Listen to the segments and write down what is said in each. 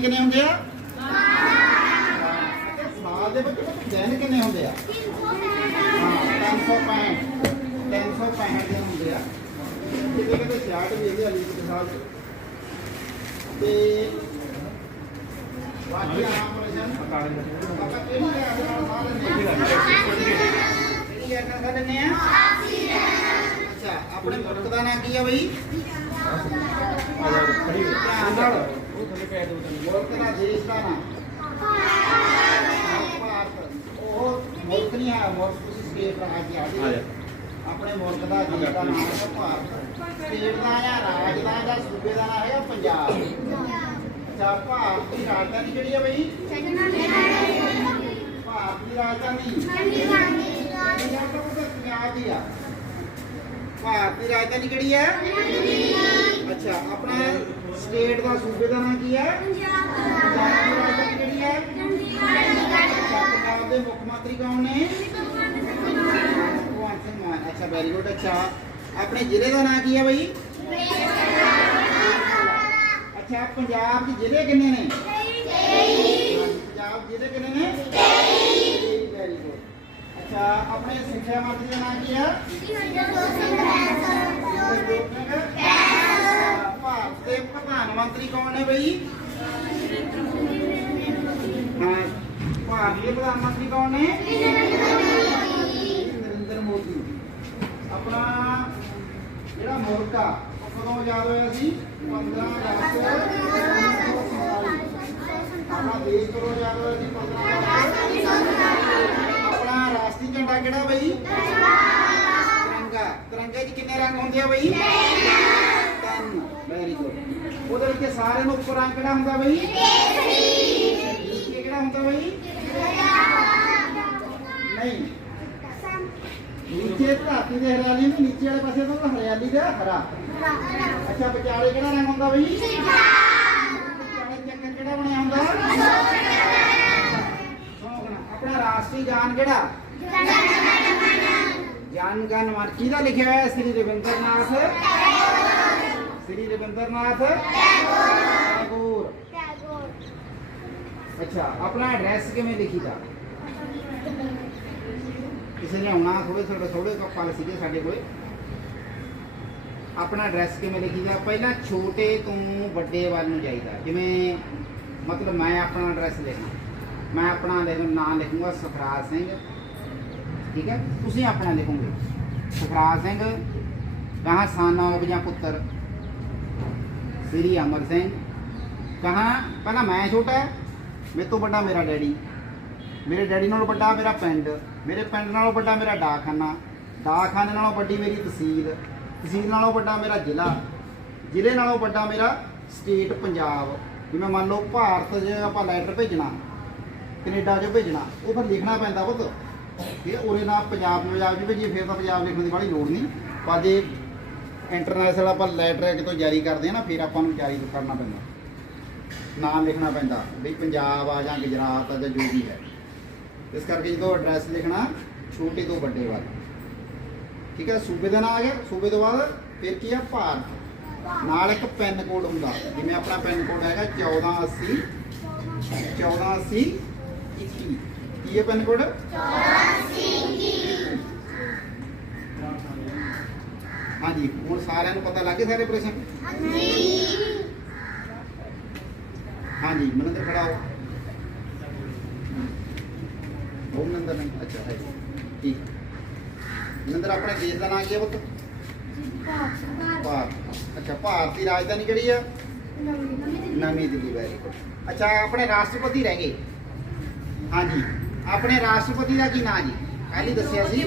ਕਿੰਨੇ ਹੁੰਦੇ ਆ ਸਾਲ ਦੇ ਵਿੱਚ ਦਿਨ ਕਿੰਨੇ ਹੁੰਦੇ ਆ ਹਾਂ 365 365 ਦਿਨ ਹੁੰਦੇ ਆ ਕਿਤੇ ਕਿਤੇ 66 ਵੀ ਇਹਦੇ ਵਾਲੀ ਇੱਕ ਸਾਲ 'ਚ। ਤੇ ਬਾਕੀ ਆਮ ਪ੍ਰਸ਼ਨ ਆਪਾਂ ਕਿਹੜੀ ਲਿਆ ਦੇ ਨਾਲ ਸਾਲ ਲੈਂਦੇ ਆ ਕਿਹੜੀ ਲਿਆ ਨਾਲ ਸਾਲ ਲੈਂਦੇ ਆ ਅੱਛਾ ਆਪਣੇ ਮੁਲਕ ਦਾ ਨਾਂ ਕੀ ਆ ਬਈ ਧਿਆਨ ਨਾਲ ਮੁਲਕ ਦੇਸ਼ ਦਾ ਨਾਂ ਭਾਰਤ ਉਹ ਮੁਲਕ ਨਹੀਂ ਹੈ ਮੁਲਕ ਤੁਸੀਂ ਸਟੇਟ ਰਾਜ ਆ ਜੀ ਆਪਣੇ ਮੁਲਕ ਦਾ ਦੇਸ਼ ਦਾ ਨਾਮ ਹੈ ਭਾਰਤ ਸਟੇਟ ਦਾ ਜਾਂ ਰਾਜ ਦਾ ਜਾਂ ਸੂਬੇ ਦਾ ਨਾਮ ਹੈ ਪੰਜਾਬ ਅੱਛਾ ਭਾਰਤ ਦੀ ਰਾਜਧਾਨੀ ਕਿਹੜੀ ਹੈ ਬਈ ਭਾਰਤ ਦੀ ਰਾਜਧਾਨੀ ਪੰਜਾਬ ਪੰਜਾਬ ਦੀ ਆ ਭਾਰਤ ਦੀ ਰਾਜਧਾਨੀ ਕਿਹੜੀ ਹੈ ਅੱਛਾ ਆਪਣਾ ਸਟੇਟ ਦਾ ਸੂਬੇ ਦਾ ਨਾਮ ਕੀ ਹੈ? ਪੰਜਾਬ ਦੀ ਰਾਜਧਾਨੀ ਕਿਹੜੀ ਹੈ ਪੰਜਾਬ ਦੇ ਮੁੱਖ ਮੰਤਰੀ ਕੌਣ ਨੇ? ਭਗਵੰਤ ਸਿੰਘ ਮਾਨ। ਅੱਛਾ ਵੈਰੀ ਗੁੱਡ ਅੱਛਾ। ਆਪਣੇ ਜ਼ਿਲ੍ਹੇ ਦਾ ਨਾਮ ਕੀ ਹੈ ਬਈ? ਅੱਛਾ, ਪੰਜਾਬ ਦੇ ਜ਼ਿਲ੍ਹੇ ਕਿੰਨੇ ਨੇ? ਪੰਜਾਬ ਜ਼ਿਲ੍ਹੇ ਕਿੰਨੇ ਨੇ? 23 ਵੈਰੀ ਗੁੱਡ ਅੱਛਾ, ਆਪਣੇ ਸਿੱਖਿਆ ਮੰਤਰੀ ਦਾ ਨਾਮ ਕੀ ਹੈ? ਭਾਰਤ ਦੇ ਪ੍ਰਧਾਨ ਮੰਤਰੀ ਕੌਣ ਨੇ ਬਈ? ਹਾਂ, ਭਾਰਤ ਦੇ ਪ੍ਰਧਾਨ ਮੰਤਰੀ ਕੌਣ ਨੇ ਨਰਿੰਦਰ ਮੋਦੀ। ਆਪਣਾ ਜਿਹੜਾ ਮੁਲਕ ਉਹ ਕਦੋਂ ਆਜ਼ਾਦ ਹੋਇਆ ਸੀ? 15 ਅਗਸਤ ਆਪਣਾ ਦੇਸ਼ ਕਦੋਂ ਆਜ਼ਾਦ ਹੋਇਆ ਸੀ? 15 ਅਗਸਤ ਆਪਣਾ ਰਾਸ਼ਟਰੀ ਝੰਡਾ ਕਿਹੜਾ ਬਈ? ਤਿਰੰਗਾ। ਤਿਰੰਗੇ 'ਚ ਕਿੰਨੇ ਰੰਗ ਹੁੰਦੇ ਆ ਬਈ? ਵਿੱਚ ਸਾਰਿਆਂ ਨੂੰ ਉੱਪਰ ਕਿਹੜਾ ਹੁੰਦਾ ਬਈ? ਨੀਚੇ ਕਿਹੜਾ ਹੁੰਦਾ ਬਈ? ਨਹੀਂ। ਨੀਚੇ ਧਰਤੀ ਦੇ ਹਰਿਆਲੀ ਨੂੰ ਨੀਚੇ ਵਾਲੇ ਪਾਸੇ ਤੋਂ ਹਰਿਆਲੀ ਦਾ ਹਰਾ। ਅੱਛਾ ਵਿਚਾਲੇ ਕਿਹੜਾ ਰੰਗ ਹੁੰਦਾ ਬਈ? ਵਿਚਾਲੇ ਚੱਕਰ ਕਿਹੜਾ ਬਣਿਆ ਹੁੰਦਾ? ਆਪਣਾ ਰਾਸ਼ਟਰੀ ਗਾਨ ਕਿਹੜਾ? ਜਨ ਗਨ ਮਨ। ਕਿਹਦਾ ਲਿਖਿਆ ਹੋਇਆ? ਸ੍ਰੀ ਰਵਿੰਦਰਨਾਥ। ਸ੍ਰੀ ਰਵਿੰਦਰਨਾਥ? ਟੈਗੋਰ। ਅੱਛਾ, ਆਪਣਾ ਐਡਰੈਸ ਕਿਵੇਂ ਲਿਖੀਦਾ? ਕਿਸੇ ਨੇ ਆਉਣਾ ਥੋੜੇ ਥੋੜੇ ਥੋੜੇ ਕੱਪਾਂ ਸੀਗੇ ਸਾਡੇ ਕੋਲੇ। ਆਪਣਾ ਐਡਰੈਸ ਕਿਵੇਂ ਲਿਖੀਦਾ? ਪਹਿਲਾਂ ਛੋਟੇ ਤੋਂ ਵੱਡੇ ਵੱਲ ਨੂੰ ਜਾਈਦਾ। ਜਿਵੇਂ, ਮਤਲਬ ਮੈਂ ਆਪਣਾ ਐਡਰੈਸ ਲਿਖਣਾ ਮੈਂ ਆਪਣਾ ਲਿਖ ਨਾਮ ਲਿਖੂੰਗਾ ਸੁਖਰਾਜ ਸਿੰਘ। ਠੀਕ ਹੈ? ਤੁਸੀਂ ਆਪਣਾ ਲਿਖੋਗੇ। ਸੁਖਰਾਜ ਸਿੰਘ ਕਹਾਂ ਸਾਨੌਬ ਜਾਂ ਪੁੱਤਰ। ਸ੍ਰੀ ਅਮਰ ਸਿੰਘ ਕਹਾਂ, ਪਹਿਲਾਂ ਮੈਂ ਛੋਟਾ ਮੇਰੇ ਤੋਂ ਵੱਡਾ ਮੇਰਾ ਡੈਡੀ। ਮੇਰੇ ਡੈਡੀ ਨਾਲੋਂ ਵੱਡਾ ਮੇਰਾ ਪਿੰਡ। ਮੇਰੇ ਪਿੰਡ ਨਾਲੋਂ ਵੱਡਾ ਮੇਰਾ ਡਾਕਖਾਨਾ। ਡਾਕਖਾਨੇ ਨਾਲੋਂ ਵੱਡੀ ਮੇਰੀ ਤਹਿਸੀਲ। ਤਹਿਸੀਲ ਨਾਲੋਂ ਵੱਡਾ ਮੇਰਾ ਜ਼ਿਲ੍ਹਾ। ਜ਼ਿਲ੍ਹੇ ਨਾਲੋਂ ਵੱਡਾ ਮੇਰਾ ਸਟੇਟ ਪੰਜਾਬ। ਜਿਵੇਂ ਮੰਨ ਲਓ ਭਾਰਤ 'ਚ ਆਪਾਂ ਲੈਟਰ ਭੇਜਣਾ, ਕੈਨੇਡਾ 'ਚ ਭੇਜਣਾ, ਉਹ ਫਿਰ ਲਿਖਣਾ ਪੈਂਦਾ ਪੁੱਤ। ਠੀਕ ਹੈ ਉਹਦੇ ਨਾਲ ਪੰਜਾਬ ਪੰਜਾਬ 'ਚ ਭੇਜੀਏ, ਫਿਰ ਤਾਂ ਪੰਜਾਬ ਲਿਖਣ ਦੀ ਬੜੀ ਲੋੜ ਨਹੀਂ। ਪਰ ਜੇ ਇੰਟਰਨੈਸ਼ਨਲ ਆਪਾਂ ਲੈਟਰ ਕਿਤੋਂ ਜਾਰੀ ਕਰਦੇ ਆ ਨਾ, ਫਿਰ ਆਪਾਂ ਨੂੰ ਜਾਰੀ ਕਰਨਾ ਪੈਂਦਾ। ਨਾਂ ਲਿਖਣਾ ਪੈਂਦਾ, ਵੀ ਪੰਜਾਬ ਆ ਜਾਂ ਗੁਜਰਾਤ ਆ ਜਾਂ ਜੋ ਵੀ ਹੈ। ਇਸ ਕਰਕੇ ਜਦੋਂ ਐਡਰੈਸ ਲਿਖਣਾ, ਛੋਟੇ ਤੋਂ ਵੱਡੇ ਵੱਲ। ਠੀਕ ਹੈ, ਸੂਬੇ ਦਾ ਨਾਮ ਆ ਗਿਆ, ਸੂਬੇ ਤੋਂ ਬਾਅਦ ਫਿਰ ਕੀ ਆ? ਭਾਰਤ। ਨਾਲ ਇੱਕ ਪਿੰਨ ਕੋਡ ਹੁੰਦਾ, ਜਿਵੇਂ ਆਪਣਾ ਪਿੰਨ ਕੋਡ ਹੈਗਾ 1480 1480 21 ਕੀ ਹੈ ਪਿੰਨ ਕੋਡ ਹਾਂਜੀ ਹੁਣ ਸਾਰਿਆਂ ਨੂੰ ਪਤਾ ਲੱਗ ਗਿਆ ਸਾਰੇ ਪ੍ਰਸ਼ਨ? ਹਾਂਜੀ। ਮਨਿੰਦਰ ਖੜਾ ਹੋ। ਉਹ ਮਨਿੰਦਰ ਨਹੀਂ ਅੱਛਾ ਹੈ। ਠੀਕ। ਮਨਿੰਦਰ ਆਪਣੇ ਦੇਸ਼ ਦਾ ਨਾਮ ਕੀ ਹੈ ਪੁੱਤ? ਭਾਰਤ। ਅੱਛਾ ਭਾਰਤ ਦੀ ਰਾਜਧਾਨੀ ਕਿਹੜੀ ਆ? ਨਵੀਂ ਦਿੱਲੀ ਵੈਰੀ ਗੁੱਡ ਅੱਛਾ ਆਪਣੇ ਰਾਸ਼ਟਰਪਤੀ ਰਹਿ ਗਏ। ਹਾਂਜੀ ਆਪਣੇ ਰਾਸ਼ਟਰਪਤੀ ਦਾ ਕੀ ਨਾਮ ਜੀ? ਪਹਿਲੀ ਦੱਸਿਆ ਸੀ।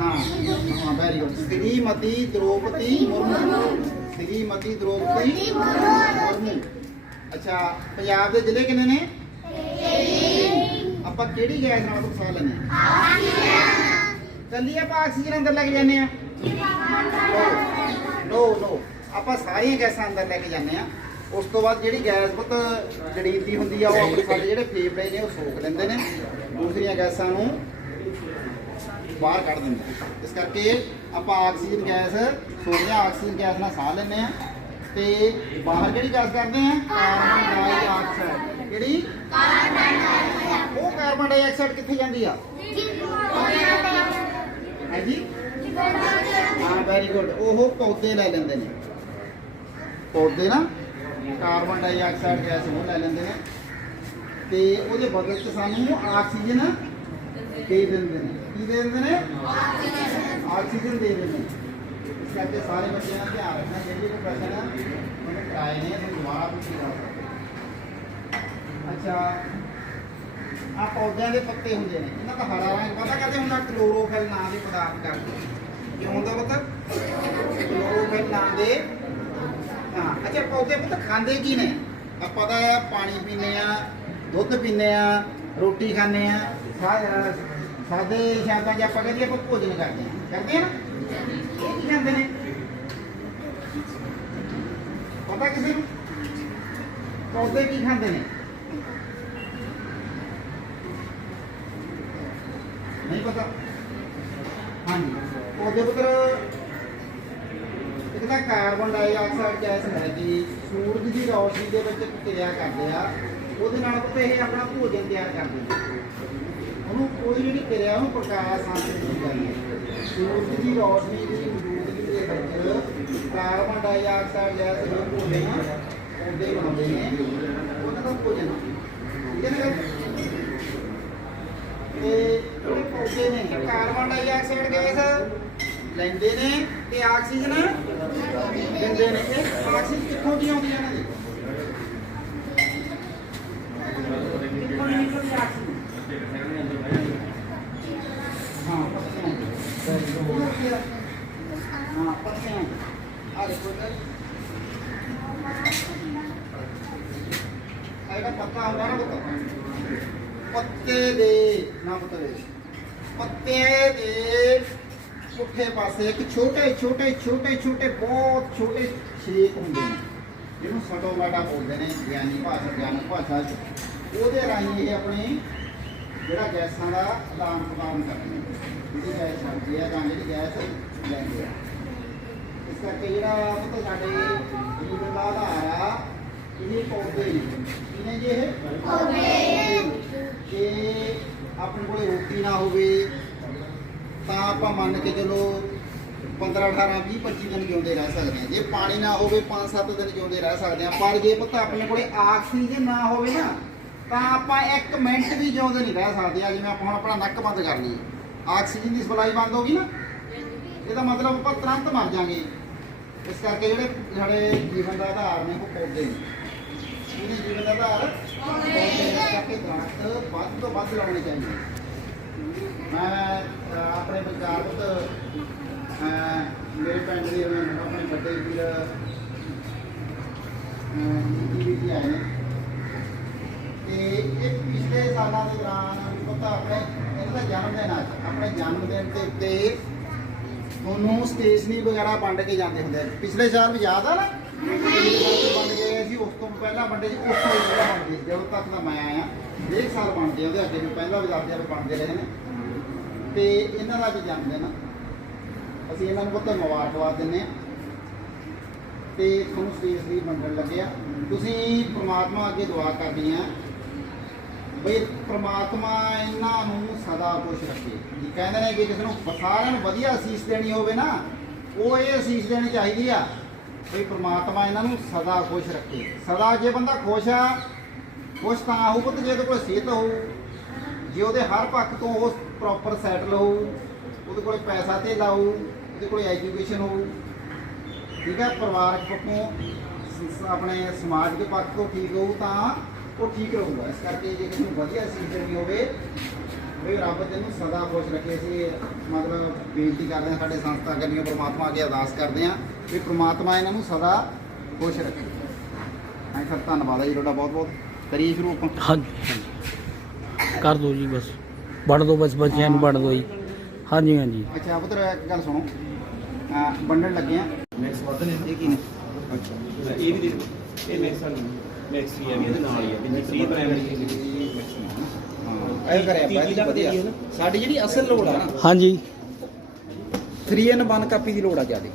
ਹਾਂ। ਹਾਂ ਵੈਰੀ ਗੁੱਡ ਸ੍ਰੀਮਤੀ ਦ੍ਰੋਪਦੀ ਮੁਰਮੂ ਸ੍ਰੀਮਤੀ ਦ੍ਰੋਪਦੀ ਮੁਰਮੂ ਅੱਛਾ, ਪੰਜਾਬ ਦੇ ਜ਼ਿਲ੍ਹੇ ਕਿੰਨੇ ਨੇ? ਆਪਾਂ ਕਿਹੜੀ ਗੈਸ ਨਾਲ ਸਾਹ ਲੈਂਦੇ ਹਾਂ? ਕੱਲੀ ਆਪਾਂ, ਆਕਸੀਜਨ ਅੰਦਰ ਲੈ ਕੇ ਜਾਂਦੇ ਆ ਨੋ ਨੋ ਆਪਾਂ ਸਾਰੀਆਂ ਗੈਸਾਂ ਅੰਦਰ ਲੈ ਕੇ ਜਾਂਦੇ ਆ ਉਸ ਤੋਂ ਬਾਅਦ ਜਿਹੜੀ ਗੈਸ ਪੁੱਤ ਜੜੀਤੀ ਹੁੰਦੀ ਆ, ਉਹ ਆਪਣੇ ਸਾਡੇ ਜਿਹੜੇ ਫੇਫੜੇ ਨੇ, ਉਹ ਸੋਖ ਲੈਂਦੇ ਨੇ। ਦੂਸਰੀਆਂ ਗੈਸਾਂ ਨੂੰ ਬਾਹਰ ਕੱਢ ਦਿੰਦੇ। ਇਸ ਕਰਕੇ ਆਪਾਂ ਆਕਸੀਜਨ ਗੈਸ ਸੋਖਦੇ ਆ ਆਕਸੀਜਨ ਗੈਸ ਨਾਲ ਸਾਹ ਲੈਂਦੇ ਆ। ਤੇ ਬਾਹਰ ਜਿਹੜੀ ਗੈਸ ਕਰਦੇ ਆ? Carbon dioxide. ਕਿਹੜੀ? ਉਹ ਕਾਰਬਨ ਡਾਈਆਕਸਾਈਡ ਕਿੱਥੇ ਜਾਂਦੀ ਆ? ਹੈ ਜੀ ਹਾਂ ਵੈਰੀ ਗੁੱਡ ਉਹ ਪੌਦੇ ਲੈ ਲੈਂਦੇ ਨੇ। ਪੌਦੇ ਨਾ ਕਾਰਬਨ ਡਾਈਆਕਸਾਈਡ ਗੈਸ ਉਹ ਲੈ ਲੈਂਦੇ ਨੇ। ਤੇ ਉਹਦੇ ਬਦਲੇ ਚ ਸਾਨੂੰ ਆਕਸੀਜਨ ਦੇ ਦਿੰਦੇ ਨੇ? ਕੀ ਦੇ ਦਿੰਦੇ ਨੇ? ਆਕਸੀਜਨ ਦੇ ਦਿੰਦੇ ਨੇ। ਇਸ ਕਰਕੇ ਸਾਰੇ ਬੱਚਿਆਂ ਦਾ ਧਿਆਨ ਰੱਖਣਾ ਜਿਹੜੀ ਵੀ ਪ੍ਰਸ਼ਨ ਆ ਉਹਨੇ ਕਰਾਏ ਨੇ ਉਹਨੂੰ ਦੁਬਾਰਾ ਪੁੱਛੀ ਜਾ ਅੱਛਾ ਆ ਪੌਦਿਆਂ ਦੇ ਪੱਤੇ ਹੁੰਦੇ ਨੇ। ਇਹਨਾਂ ਦਾ ਹਰਾ ਰੰਗ ਪਤਾ ਕਦੇ ਹੁੰਦਾ? ਕਲੋਰੋਫਿਲ ਨਾਂ ਦੇ ਪਦਾਰਥ ਕਰਕੇ ਕਿਉਂ ਹੁੰਦਾ ਪਤਾ? ਕਲੋਰੋਫਿਲ ਨਾਂ ਦੇ ਹਾਂ, ਅੱਛਾ, ਪੌਦੇ ਪੁੱਤ ਖਾਂਦੇ ਕੀ ਨੇ? ਆਪਾਂ ਤਾਂ ਪਾਣੀ ਪੀਂਦੇ ਆ ਦੁੱਧ ਪੀਂਦੇ ਆ ਰੋਟੀ ਖਾਂਦੇ ਆ ਸਾ- ਸਾਦੇ ਸ਼ਬਦਾਂ 'ਚ ਆਪਾਂ ਕਹਿੰਦੇ ਆਪਾਂ ਭੋਜਨ ਕਰਦੇ ਆ। ਕਰਦੇ ਆ ਨਾ? ਇਹ ਕੀ ਖਾਂਦੇ ਨੇ? ਪਤਾ ਕਿਸੇ ਨੂੰ? ਪੌਦੇ ਕੀ ਖਾਂਦੇ ਨੇ? ਨਹੀਂ ਪਤਾ। ਹਾਂਜੀ। ਉਹਦੇ ਪੁੱਤਰ ਇੱਕ ਤਾਂ ਕਾਰਬਨ ਡਾਈਆਕਸਾਈਡ ਗੈਸ ਹੈ ਜੀ। ਸੂਰਜ ਦੀ ਰੌਸ਼ਨੀ ਦੇ ਵਿੱਚ ਕਿਰਿਆ ਕਰਦੇ ਆ। ਉਹਦੇ ਨਾਲ ਪੁੱਤ ਇਹ ਆਪਣਾ ਭੋਜਨ ਤਿਆਰ ਕਰਦੇ ਨੇ ਉਹਨੂੰ ਕੋਈ ਜਿਹੜੀ ਕਿਰਿਆ ਉਹਨੂੰ ਪ੍ਰਕਾਸ਼ ਸੰਸਕ੍ਰਿਤ ਕਹਿੰਦੇ ਆ। ਸੂਰਜ ਦੀ ਰੌਸ਼ਨੀ ਦੀ ਮੌਜੂਦਗੀ ਦੇ ਵਿੱਚ ਕਾਰਬਨ ਡਾਈਆਕਸਾਈਡ ਗੈਸ ਨੂੰ ਭੋਜਨ ਉਹਦੇ ਬਣਾਉਂਦੇ ਨੇ ਉਹਨਾਂ ਦਾ ਭੋਜਨ ਠੀਕ ਤੇ ਜਿਹੜੇ ਪੌਦੇ ਨੇ ਕਾਰਬਨ ਡਾਈਆਕਸਾਈਡ ਗੈਸ ਲੈਂਦੇ ਨੇ ਤੇ ਆਕਸੀਜਨ ਦਿੰਦੇ ਨੇ। ਇਹ ਆਕਸੀਜਨ ਕਿੱਥੋਂ ਦੀ ਆਉਂਦੀ ਹੈ ਇਹਨਾਂ ਦੀ ਕਿੱਥੋਂ ਦੀ ਨਿਕਲਦੀ ਆਕਸੀਜਨ ਹਾਂ ਪੱਤਿਆਂ ਦੀ। ਹਾਂ ਪੱਤਿਆਂ ਦੀ। ਆਹ ਦੇਖੋ ਇੱਧਰ। ਆਹ ਜਿਹੜਾ ਪੱਤਾ ਹੁੰਦਾ ਨਾ ਪੁੱਤ ਪੱਤੇ ਦੇ, ਨਾ ਪੁੱਤ ਪੱਤੇ ਦੇ ਪੁੱਠੇ ਪਾਸੇ ਇੱਕ ਛੋਟੇ ਛੋਟੇ ਛੋਟੇ ਛੋਟੇ, ਬਹੁਤ ਛੋਟੇ ਛੇਕ ਹੁੰਦੇ ਨੇ। ਜਿਹਨੂੰ ਸਟੋਮਾਟਾ ਬੋਲਦੇ ਨੇ, ਗਿਆਨੀ ਭਾਸ਼ਾ ਗਿਆਨੀ ਭਾਸ਼ਾ ਚ। ਉਹਦੇ ਰਾਹੀਂ ਇਹ ਆਪਣੀ ਜਿਹੜਾ ਗੈਸਾਂ ਦਾ ਆਦਾਨ ਪ੍ਰਦਾਨ ਕਰਦੇ ਨੇ। ਜਿਹੜੀ ਗੈਸ ਛੱਡਦੀ ਹੈ ਜਾਂ ਜਿਹੜੀ ਗੈਸ ਲੈਂਦੇ ਆ ਇਸ ਕਰਕੇ ਜਿਹੜਾ ਮਤਲਬ ਸਾਡੇ ਜੀਵਨ ਦਾ ਆਧਾਰ ਆ ਇਹ ਪੌਦੇ ਨੇ ਕੀ ਨੇ ਜੀ ਇਹ? ਜੇ ਆਪਣੇ ਕੋਲੇ ਰੋਟੀ ਨਾ ਹੋਵੇ, ਤਾਂ ਆਪਾਂ ਮੰਨ ਕੇ ਚਲੋ 15 18 20 25 ਦਿਨ ਜਿਉਂਦੇ ਰਹਿ ਸਕਦੇ ਹਾਂ। ਜੇ ਪਾਣੀ ਨਾ ਹੋਵੇ 5-7 ਦਿਨ ਜਿਉਂਦੇ ਰਹਿ ਸਕਦੇ ਹਾਂ। ਪਰ ਜੇ ਪੁੱਤ ਆਪਣੇ ਕੋਲੇ ਆਕਸੀਜਨ ਨਾ ਹੋਵੇ ਨਾ, ਤਾਂ ਆਪਾਂ 1 ਮਿੰਟ ਵੀ ਜਿਉਂਦੇ ਨਹੀਂ ਰਹਿ ਸਕਦੇ ਆ ਜਿਵੇਂ ਆਪਾਂ ਹੁਣ ਆਪਣਾ ਨੱਕ ਬੰਦ ਕਰ ਲਈਏ। ਆਕਸੀਜਨ ਦੀ ਸਪਲਾਈ ਬੰਦ ਹੋ ਗਈ ਨਾ? ਇਹਦਾ ਮਤਲਬ ਆਪਾਂ ਤੁਰੰਤ ਮਰ ਜਾਾਂਗੇ। ਇਸ ਕਰਕੇ ਜਿਹੜੇ ਸਾਡੇ ਜੀਵਨ ਦਾ ਆਧਾਰ ਨੇ, ਉਹ ਪੌਦੇ ਨੇ। ਇਹਦੇ ਜੀਵਨ ਦਾ ਆਧਾਰ ਪੌਦੇ ਨੇ ਇਸ ਕਰਕੇ ਦਰਖਤ ਵੱਧ ਤੋਂ ਵੱਧ ਲਾਉਣੇ ਚਾਹੀਦੇ ਮੈਂ ਆਪਣੇ ਵਿਚਾਰ ਪੁੱਤ ਅਹ, ਮੇਰੇ ਪਿੰਡ ਦੇ ਆਪਣੇ ਵੱਡੇ ਵੀਰ ਜੀ ਵੀ ਆਏ ਨੇ। ਤੇ ਇਹ ਪਿਛਲੇ ਸਾਲਾਂ ਦੇ ਦੌਰਾਨ ਪਤਾ ਆਪਣੇ ਇਹਨਾਂ ਦਾ ਜਨਮ ਦਿਨ ਅੱਜ ਆਪਣੇ ਜਨਮ ਦਿਨ ਦੇ ਉੱਤੇ ਤੁਹਾਨੂੰ ਸਟੇਸ਼ਨਰੀ ਵਗੈਰਾ ਵੰਡ ਕੇ ਜਾਂਦੇ ਹੁੰਦੇ ਆ। ਪਿਛਲੇ ਸਾਲ ਵੀ ਯਾਦ ਆ ਨਾ? ਵੰਡ ਗਏ ਸੀ ਉਸ ਤੋਂ ਪਹਿਲਾਂ ਵੰਡੇ ਸੀ ਉਸ ਤੋਂ ਵੰਡੇ ਜਦੋਂ ਤੱਕ ਦਾ ਮੈਂ ਆਇਆ। ਡੇਢ ਸਾਲ ਬਣਦੇ ਆ, ਉਹਦੇ ਅੱਗੇ ਪਹਿਲਾਂ ਵੀ ਦੱਸਦੇ ਆ, ਵੀ ਵੰਡਦੇ ਰਹੇ ਨੇ। ਤੇ ਇਹਨਾਂ ਦਾ ਵੀ ਜਨਮ ਦਿਨ ਆ। ਅਸੀਂ ਇਹਨਾਂ ਨੂੰ ਬਹੁਤ ਮੁਬਾਰਕਬਾਦ ਦਿੰਦੇ ਆ। ਤੇ ਤੁਹਾਨੂੰ ਸਟੇਸ਼ਨਰੀ ਵੰਡਣ ਲੱਗੇ ਆ। ਤੁਸੀਂ ਪ੍ਰਮਾਤਮਾ ਅੱਗੇ ਦੁਆ ਕਰਨੀ ਆ ਬਈ ਪ੍ਰਮਾਤਮਾ ਇਹਨਾਂ ਨੂੰ ਸਦਾ ਖੁਸ਼ ਰੱਖੇ। ਜੀ ਕਹਿੰਦੇ ਨੇ ਕਿ ਕਿਸੇ ਨੂੰ ਸਾਰਿਆਂ ਨੂੰ ਵਧੀਆ ਅਸੀਸ ਦੇਣੀ ਹੋਵੇ ਨਾ, ਉਹ ਇਹ ਅਸੀਸ ਦੇਣੀ ਚਾਹੀਦੀ ਆ। ਵੀ ਪ੍ਰਮਾਤਮਾ ਇਹਨਾਂ ਨੂੰ ਸਦਾ ਖੁਸ਼ ਰੱਖੇ। ਸਦਾ ਜੇ ਬੰਦਾ ਖੁਸ਼ ਆ ਖੁਸ਼ ਤਾਂ ਹੋਊ ਪੁੱਤ, ਜੇ ਉਹਦੇ ਕੋਲ ਸਿਹਤ ਹੋਊ, ਜੇ ਉਹਦੇ ਹਰ ਪੱਖ ਤੋਂ ਉਹ ਪ੍ਰੋਪਰ ਸੈਟਲ ਹੋਊ, ਉਹਦੇ ਕੋਲ ਪੈਸਾ ਤੇ ਲਾਊ ਉਹਦੇ ਕੋਲ ਐਜੂਕੇਸ਼ਨ ਹੋਊ, ਠੀਕ ਹੈ, ਪਰਿਵਾਰਕ ਪੱਖੋਂ ਆਪਣੇ ਸਮਾਜ ਦੇ ਪੱਖ ਤੋਂ ਠੀਕ ਹੋਊ ਤਾਂ ਉਹ ਠੀਕ ਰਹੂਗਾ। ਇਸ ਕਰਕੇ ਜੇ ਕਿਸੇ ਨੂੰ ਵਧੀਆ ਸੀਖ ਦੇਣੀ ਹੋਵੇ ਵੀ ਰੱਬ ਤੈਨੂੰ ਸਦਾ ਖੁਸ਼ ਰੱਖੇ। ਸੀ ਮਤਲਬ ਬੇਨਤੀ ਕਰਦੇ ਹਾਂ, ਸਾਡੇ ਸੰਸਥਾ ਕਰਨੀਆਂ, ਪ੍ਰਮਾਤਮਾ ਅੱਗੇ ਅਰਦਾਸ ਕਰਦੇ ਹਾਂ ਵੀ ਪ੍ਰਮਾਤਮਾ ਇਹਨਾਂ ਨੂੰ ਸਦਾ ਖੁਸ਼ ਰੱਖੇ। ਹਾਂ ਸਰ, ਧੰਨਵਾਦ ਹੈ ਜੀ ਤੁਹਾਡਾ ਬਹੁਤ ਬਹੁਤ ਕਰੀਏ ਸ਼ੁਰੂ ਆਪਾਂ? ਹਾਂਜੀ। ਕਰ ਦਿਓ ਜੀ ਬਸ। ਵੰਡ ਦਿਓ ਬਸ ਬੱਚਿਆਂ ਨੂੰ ਵੰਡ ਦਿਓ ਜੀ। ਹਾਂਜੀ ਹਾਂਜੀ। ਅੱਛਾ ਪੁੱਤਰ ਇੱਕ ਗੱਲ ਸੁਣੋ। ਆ ਵੰਡਣ ਲੱਗੇ ਆ। ਮੈਕਸ ਵੱਧ ਨੇ। ਇਹ ਕੀ ਨੇ? ਅੱਛਾ। ਇਹ ਵੀ ਦੇ ਦਿਓ। ਇਹ ਮੈਕਸ ਵਾਲੀ ਮੈਕਸ ਹੀ ਹੈ ਵੀ ਇਹਦੇ ਨਾਲ ਹੀ ਹੈ ਜਿੰਨੀ ਫ੍ਰੀ ਪ੍ਰਾਇਮਰੀ ਹਾਂ। ਇਹ ਕਰਿਆ ਬਾਈ ਜੀ ਵਧੀਆ। ਸਾਡੀ ਜਿਹੜੀ ਅਸਲ ਲੋੜ ਆ ਨਾ। ਹਾਂਜੀ। 3 in 1 ਕਾਪੀ ਦੀ ਲੋੜ ਆ ਜਿਆਦੇ।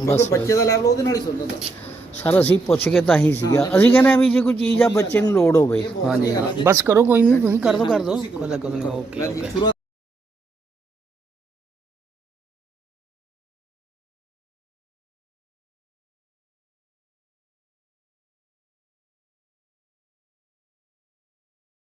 ਬਸ, ਬੱਚੇ ਦਾ ਲੈਵਲ ਉਹਦੇ ਨਾਲ ਹੀ ਸੁਧਰਦਾ ਸਰ ਅਸੀਂ ਪੁੱਛ ਕੇ ਤਾਂ ਹੀ ਸੀਗਾ। ਅਸੀਂ ਕਹਿੰਦੇ ਆ ਵੀ ਜੇ ਕੋਈ ਚੀਜ਼ ਆ ਬੱਚੇ ਨੂੰ ਲੋੜ ਹੋਵੇ ਹਾਂਜੀ। ਹਾਂ ਬਸ ਕਰੋ ਕੋਈ ਨਹੀਂ ਤੁਸੀਂ ਕਰ ਦੋ ਕਰ ਦੋ। ਕੋਈ ਨਹੀਂ ਓਕੇ।